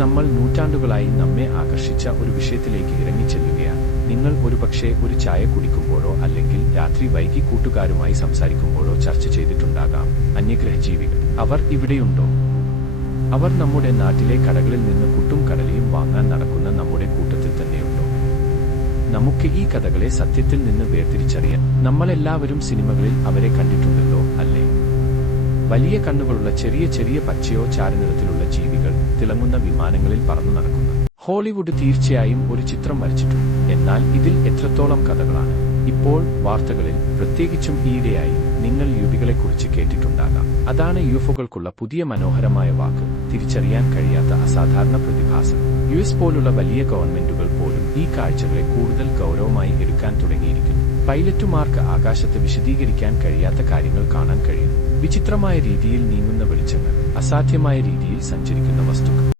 നമ്മൾ നൂറ്റാണ്ടുകളായി നമ്മെ ആകർഷിച്ച ഒരു വിഷയത്തിലേക്ക് ഇറങ്ങിച്ചെല്ലുകയാണ്. നിങ്ങൾ ഒരുപക്ഷെ ഒരു ചായ കുടിക്കുമ്പോഴോ അല്ലെങ്കിൽ രാത്രി വൈകി കൂട്ടുകാരുമായി സംസാരിക്കുമ്പോഴോ ചർച്ച ചെയ്തിട്ടുണ്ടാകാം, അന്യഗ്രഹജീവികൾ അവർ ഇവിടെയുണ്ടോ? അവർ നമ്മുടെ നാട്ടിലെ കടകളിൽ നിന്ന് പുട്ടും കടലയും വാങ്ങാൻ നടക്കുന്ന നമ്മുടെ കൂട്ടത്തിൽ തന്നെയുണ്ടോ? നമുക്ക് ഈ കഥകളെ സത്യത്തിൽ നിന്ന് വേർതിരിച്ചറിയാൻ നമ്മളെല്ലാവരും സിനിമകളിൽ അവരെ കണ്ടിട്ടുണ്ടല്ലോ, അല്ലേ? വലിയ കണ്ണുകളുള്ള ചെറിയ ചെറിയ പച്ചയോ ചാരനിറത്തിലുള്ള ജീവികൾ തിളങ്ങുന്ന വിമാനങ്ങളിൽ പറന്നു നടക്കുന്നു. ഹോളിവുഡ് തീർച്ചയായും ഒരു ചിത്രം വരച്ചിട്ടുണ്ട്. എന്നാൽ ഇതിൽ എത്രത്തോളം കഥകളാണ്? ഇപ്പോൾ വാർത്തകളിൽ, പ്രത്യേകിച്ചും ഈയിടെയായി, നിങ്ങൾ യുവികളെക്കുറിച്ച് കേട്ടിട്ടുണ്ടാകാം. അതാണ് യുഎഫ്ഒകൾക്കുള്ള പുതിയ മനോഹരമായ വാക്ക്, തിരിച്ചറിയാൻ കഴിയാത്ത അസാധാരണ പ്രതിഭാസം. യുഎസ് പോലുള്ള വലിയ ഗവൺമെന്റുകൾ പോലും ഈ കാഴ്ചകളെ കൂടുതൽ ഗൗരവമായി എടുക്കാൻ തുടങ്ങിയിരിക്കുന്നു. പൈലറ്റുമാർക്ക് ആകാശത്ത് വിശദീകരിക്കാൻ കഴിയാത്ത കാര്യങ്ങൾ കാണാൻ കഴിയും. വിചിത്രമായ രീതിയിൽ നീങ്ങുന്ന വെളിച്ചങ്ങൾ, അസാധ്യമായ രീതിയിൽ സഞ്ചരിക്കുന്ന വസ്തുക്കൾ.